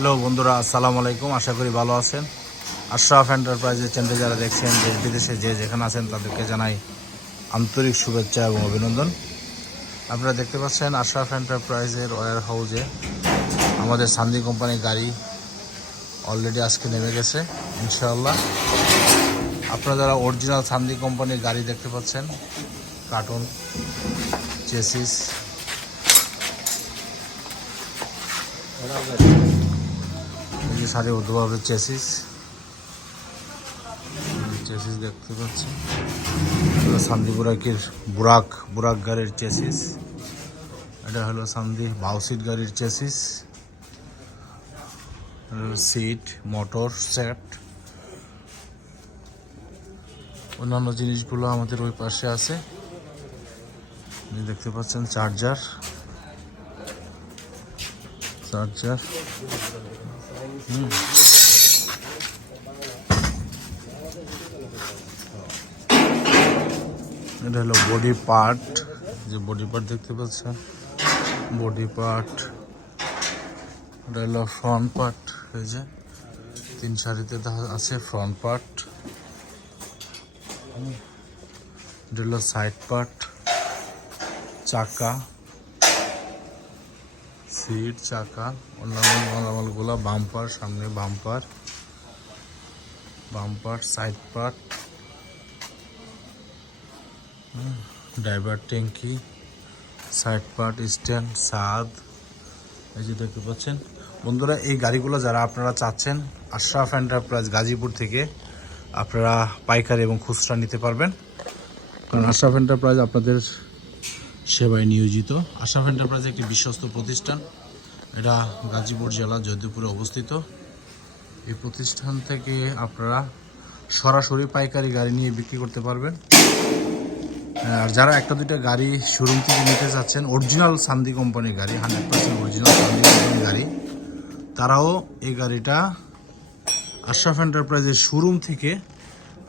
Hello বন্ধুরা, আসসালামু আলাইকুম। আশা করি ভালো আছেন। আশরাফ এন্টারপ্রাইজের চ্যানেলে যারা দেখছেন, দেশ বিদেশে যে যেখানে আছেন, তাদেরকে জানাই আন্তরিক শুভেচ্ছা এবং অভিনন্দন। আপনারা দেখতে পাচ্ছেন আশরাফ এন্টারপ্রাইজের ওয়ার হাউসে আমাদের সান্দি কোম্পানির গাড়ি অলরেডি আজকে নেমে গেছে, ইনশাআল্লাহ। আপনারা যারা অরিজিনাল সান্দি কোম্পানির গাড়ি দেখতে পাচ্ছেন, কার্টুন, চেসিস এই যে সারি উদ্ভাবে চেসিস চেসিস দেখতে পাচ্ছি। সান্দি বুরাকের বুরাক বুরাক গাড়ির চেসিস এটা হলো সান্দি বাউসিট গাড়ির চেসিস সিট মোটর সেট অন্যান্য জিনিসগুলো আমাদের ওই পাশে আছে। দেখতে পাচ্ছেন চার্জার চার্জার এটা হলো বডি পার্ট যে বডি পার্ট দেখতে পাচ্ছেন বডি পার্ট এটা হলো ফ্রন্ট পার্ট এই যে, তিন সারিতে আছে ফ্রন্ট পার্ট এটা হলো সাইড পার্ট চাকা। সিট, চাকা, অন্যান্য মালামালগুলো বাম্পার, সামনে bumper bumper, side part driver ট্যাঙ্কি, সাইড পার্ট, স্ট্যান্ড, সাদ, এই যে দেখতে পাচ্ছেন। বন্ধুরা, এই গাড়িগুলো যারা আপনারা চাচ্ছেন, আশরাফ এন্টারপ্রাইজ গাজীপুর থেকে আপনারা পাইকারি এবং খুচরা নিতে পারবেন। কারণ আশরাফ এন্টারপ্রাইজ আপনাদের সেবায় নিয়োজিত। আশাফ এন্টারপ্রাইজ একটি বিশ্বস্ত প্রতিষ্ঠান। এটা গাজীপুর জেলা জয়দেবপুরে অবস্থিত। এই প্রতিষ্ঠান থেকে আপনারা সরাসরি পাইকারি গাড়ি নিয়ে বিক্রি করতে পারবেন। আর যারা একটা দুইটা গাড়ি শোরুম থেকে নিতে চাচ্ছেন, অরিজিনাল সান্দি কোম্পানির গাড়ি, হান্ড্রেড পার্সেন্ট অরিজিনাল সান্দি কোম্পানির গাড়ি, তারাও এই গাড়িটা আশরাফ এন্টারপ্রাইজের শোরুম থেকে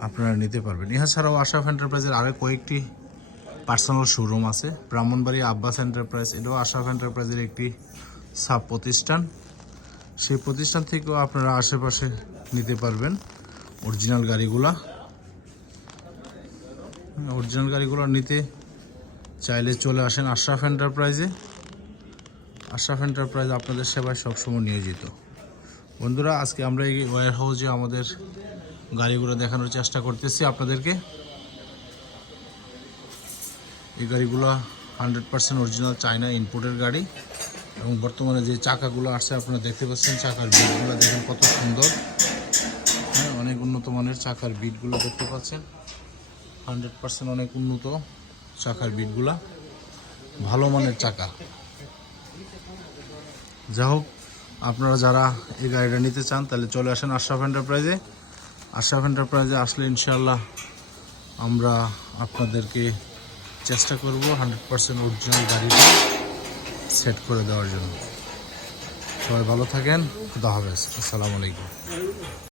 আপনারা নিতে পারবেন। এছাড়াও আশরাফ এন্টারপ্রাইজের আরও কয়েকটি পার্সোনাল শোরুম আছে। ব্রাহ্মণবাড়ি আব্বাস এন্টারপ্রাইজ, এটাও আশরাফ এন্টারপ্রাইজের একটি সাব প্রতিষ্ঠান সেই প্রতিষ্ঠান থেকেও আপনারা আশেপাশে নিতে পারবেন অরিজিনাল গাড়িগুলা। অরিজিনাল গাড়িগুলো নিতে চাইলে চলে আসেন আশরাফ এন্টারপ্রাইজে। আশরাফ এন্টারপ্রাইজ আপনাদের সেবায় সবসময় নিয়োজিত। বন্ধুরা, আজকে আমরা এই ওয়ার হাউসে আমাদের গাড়িগুলো দেখানোর চেষ্টা করতেছি আপনাদেরকে। এই গাড়িগুলো হান্ড্রেড পার্সেন্ট অরিজিনাল চায়না ইনপোর্টের গাড়ি এবং বর্তমানে যে চাকাগুলো আসছে, আপনারা দেখতে পাচ্ছেন চাকার বিটগুলো দেখেন কত সুন্দর। হ্যাঁ অনেক উন্নত মানের চাকার বিটগুলো দেখতে পাচ্ছেন। হান্ড্রেড পার্সেন্ট অনেক উন্নত চাকার বিটগুলা। ভালো মানের চাকা। যা হোক, আপনারা যারা এই গাড়িটা নিতে চান, তাহলে চলে আসেন আশরাফ এন্টারপ্রাইজে আশরাফ এন্টারপ্রাইজে আসলে ইনশাল্লাহ আমরা আপনাদেরকে চেষ্টা করব হান্ড্রেড পার্সেন্ট অরিজিনাল গাড়িটা সেট করে দেওয়ার জন্য। সবাই ভালো থাকেন, খুদা হাফেজ। আসসালামু আলাইকুম।